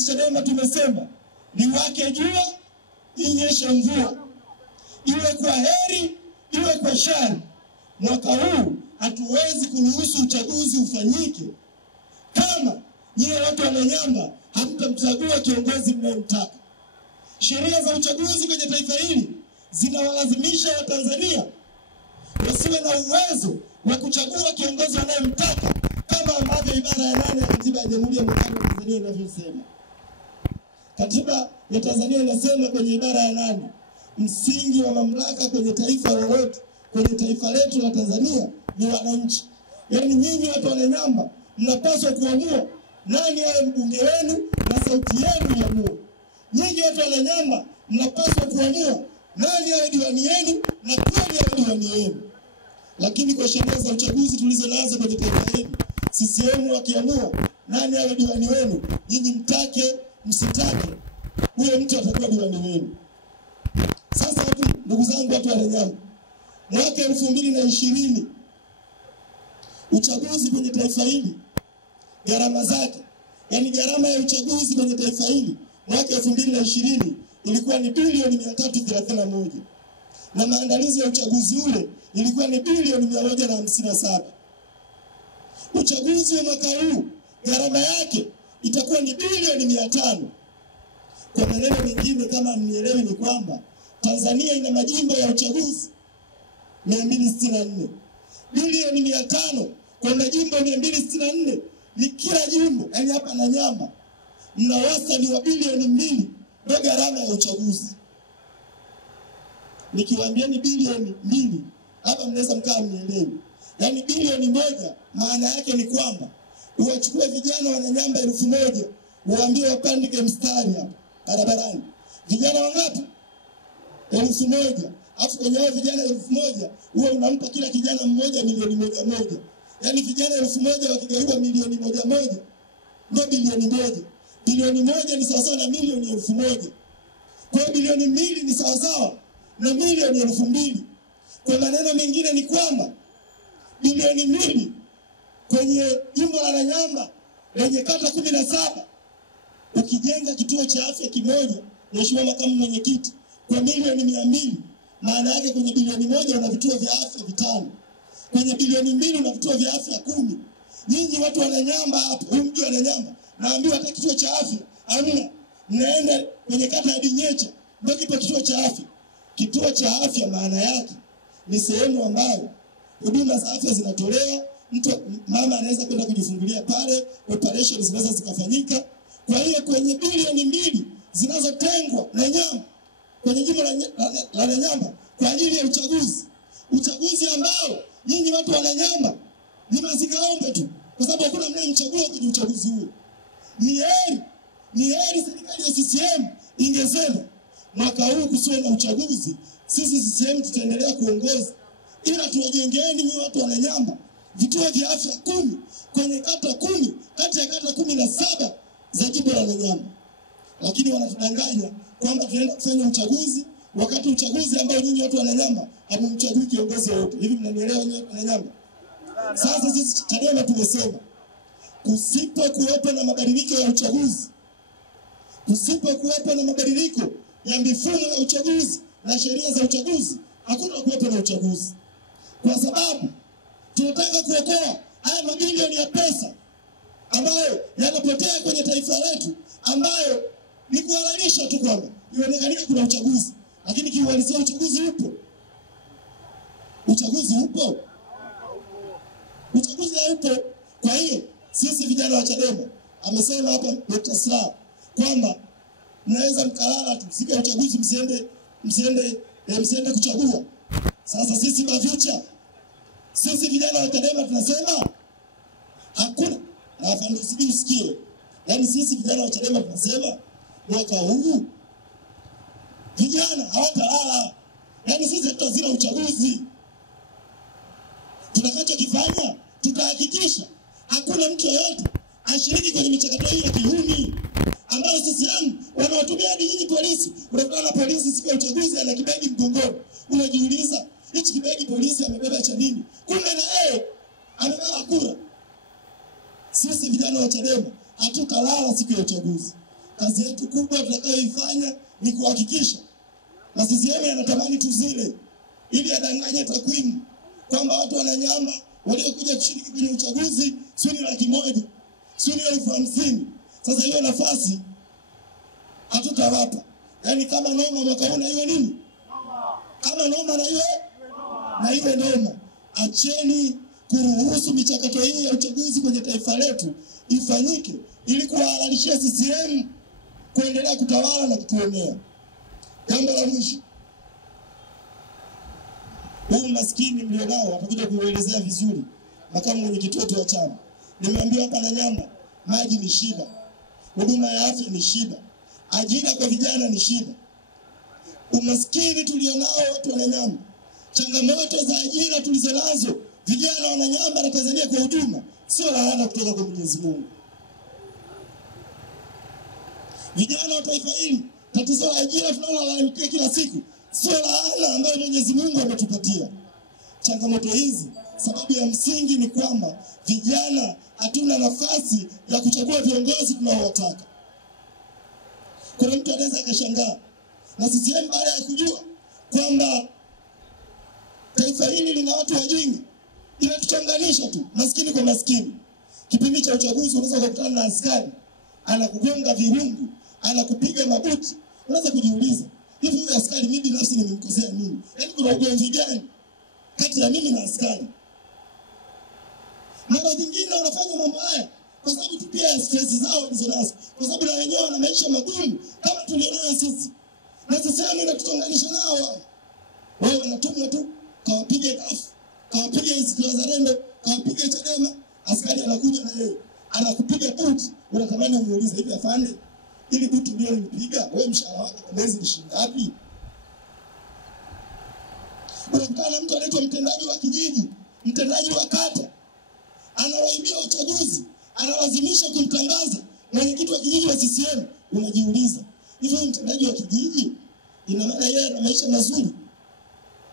sisi Chadema tumesema liwake jua, inyeshe mvua, iwe kwa heri, iwe kwa shari, mwaka huu hatuwezi kuruhusu uchaguzi ufanyike kama nyie watu wa Nanyamba hamtamchagua kiongozi mnayemtaka. Sheria za uchaguzi kwenye taifa hili zinawalazimisha Watanzania wasiwe na uwezo wa kuchagua kiongozi wanayemtaka, kama ambavyo ibara ya 8 ya katiba ya Jamhuri ya Muungano wa Tanzania inavyosema. Katiba ya Tanzania inasema kwenye ibara ya 8, msingi wa mamlaka kwenye taifa lolote, kwenye taifa letu la Tanzania ni wananchi. Yaani nyinyi watu wa Nanyamba mnapaswa kuamua nani awe mbunge wenu na sauti yenu iamue. Nyinyi watu wa Nanyamba mnapaswa kuamua nani awe diwani yenu na kweli awe diwani yenu. Lakini kwa sheria za uchaguzi tulizonazo kwenye taifa hili, CCM wakiamua nani awe diwani wenu, nyinyi mtake msitake, huyo mtu atakuwa diwani wenu. Sasa ndugu zangu watu wa Nanyamba, mwaka 2020 uchaguzi kwenye taifa hili gharama zake, yani gharama ya uchaguzi kwenye taifa hili mwaka 2020 ilikuwa ni bilioni 331, na maandalizi ya uchaguzi ule ilikuwa ni bilioni 157. Uchaguzi wa mwaka huu gharama yake itakuwa ni bilioni 500. Kwa maneno mengine, kama mnielewe, ni kwamba Tanzania ina majimbo ya uchaguzi 264. Bilioni 500 kwa majimbo 264 ni kila jimbo. Yani hapa Nanyamba mna wastani wa bilioni 2 ndio gharama ya uchaguzi. Nikiwaambia ni bilioni 2 hapa mnaweza mkaa mnielewe. Yani bilioni 1 maana yake ni kwamba uwachukue vijana wa Nanyamba 1000 uwaambie wapandike mstari hapa barabarani. Vijana wangapi? 1000. Afu kwenye hao vijana 1000 huwa unampa kila kijana mmoja milioni 1. Yani vijana 1000 wakigawiwa milioni 1 ndio bilioni 1. Bilioni 1 ni sawa na milioni 1000. Kwa hiyo bilioni 2 ni sawa na milioni 2000. Kwa maneno mengine ni kwamba bilioni 2 kwenye jimbo la Nanyamba lenye kata 17, ukijenga kituo cha afya kimoja, Mheshimiwa Makamu Mwenyekiti, kwa milioni 200, maana yake kwenye bilioni 1 una vituo vya afya 5. Kwenye bilioni 2 una vituo vya afya 10. Nyinyi watu wa Nanyamba hapo, mji wa Nanyamba, naambiwa hata kituo cha afya hamna. Mnaenda kwenye kata ya Dinyecha, ndio kipo kituo cha afya. Kituo cha afya maana yake ni sehemu ambayo huduma za afya zinatolewa. Mama anaweza kwenda kujifungulia pale, operations zinaweza zikafanyika. Kwa hiyo kwenye bilioni 2 zinazotengwa Nanyamba, kwenye jimbo la Nanyamba kwa ajili ya uchaguzi ambao nyinyi watu wa Nanyamba ni mazingaombe tu, kwa sababu hakuna mnayemchagua kwenye uchaguzi huo. Ni heri serikali ya CCM ingesema mwaka huu kusiwe na uchaguzi, sisi CCM tutaendelea kuongoza, ila tuwajengeeni nyinyi watu wa Nanyamba vituo vya afya 10 kwenye kata 10 kati ya kata 17 za jimbo la Nanyamba. Lakini wanatudanganya kwamba tunaenda kufanya uchaguzi, wakati uchaguzi ambao nyinyi watu wa Nanyamba hamumchagui kiongozi wote. Hivi mnanielewa nyinyi wa Nanyamba? Sasa sisi Chadema tumesema kusipokuwepo na mabadiliko ya uchaguzi, kusipokuwepo na mabadiliko ya mifumo ya uchaguzi na sheria za uchaguzi, hakuna kuwepo na uchaguzi. Kwa sababu tunataka kuokoa haya mabilioni ya pesa ambayo yanapotea kwenye taifa letu, ambayo ni kuhalalisha tu kwamba ionekane kuna uchaguzi, lakini kiuhalisia uchaguzi upo. Uchaguzi upo. Uchaguzi haupo. Kwa hiyo sisi vijana wa Chadema, amesema hapa Dr. Slaa kwamba mnaweza mkalala tu siku ya uchaguzi msiende kuchagua. Sasa sisi mavicha, sisi vijana wa Chadema tunasema hakuna, na afande usikie. Yaani sisi vijana wa Chadema tunasema mwaka huu vijana hawatalala. Yaani sisi tutazira uchaguzi. Tutakachokifanya, tutahakikisha hakuna mtu yeyote ashiriki kwenye michakato hii ya kihuni ambayo CCM wanawatumia hadi nyinyi polisi. Unakutana na polisi siku ya uchaguzi ana kibegi mgongoni. Unajiuliza, hichi kibegi polisi amebeba cha nini? Kumbe na amebeba kura. Sisi vijana wa Chadema hatutalala siku ya uchaguzi. Kazi yetu kubwa tutakayoifanya ni kuhakikisha, na CCM anatamani tuzile, ili adanganye takwimu kwamba watu Wananyamba waliokuja kushiriki kwenye uchaguzi sio 100,000, sio 50,000. Sasa hiyo nafasi hatutawapa. Yaani kama noma mwaka huu na iwe nini? Kama noma na iwe noma. Acheni kuruhusu michakato hii ya uchaguzi kwenye taifa letu ifanyike ili kuhalalishia CCM kuendelea kutawala na kutuonea. Jambo la mwisho, huu maskini mlionao atakuja kuelezea vizuri makamu mwenyekiti wetu wa chama. Nimeambiwa hapa Nanyamba maji ni shida, huduma ya afya ni shida, ajira kwa vijana ni shida. Umaskini tulionao watu wa Nanyamba, changamoto za ajira tulizonazo vijana wa Nanyamba na Tanzania kwa ujumla, sio laana kutoka kwa Mwenyezi Mungu. Vijana wa taifa hili, tatizo la ajira tunalolalamikia kila siku, sio laana ambayo Mwenyezi Mungu ametupatia. Changamoto hizi, sababu ya msingi ni kwamba vijana hatuna nafasi ya kuchagua viongozi tunaowataka. Kuna mtu anaweza akashangaa, na CCM baada ya kujua kwamba taifa hili lina watu wajinga, inatuchanganisha tu, maskini kwa maskini. Kipindi cha uchaguzi unaweza kukutana na askari, anakugonga virungu, anakupiga mabuti. Unaweza kujiuliza, hivi huyu askari mimi binafsi nimemkosea nini? Yaani kuna ugomvi gani kati ya mimi na askari? Mara nyingine wanafanya mambo haya kwa sababu tu pia stress zao walizonazo, kwa sababu na wenyewe wana maisha magumu kama tulionayo sisi. Na sasa inatuchanganisha nao. Wao wanatumwa tu kawapige kafu, kawapige Wazalendo, kawapige Chadema, askari anakuja na yeye anakupiga buti. Unatamani umuulize, hivi afande, ili buti ndio nipiga, wewe mshahara wako kwa mwezi ni shilingi ngapi? Unakutana mtu anaitwa mtendaji wa kijiji, mtendaji wa kata, anawaibia uchaguzi, analazimisha kumtangaza mwenyekiti wa kijiji wa CCM. Unajiuliza, hivi mtendaji wa kijiji ina maana yeye ana maisha mazuri?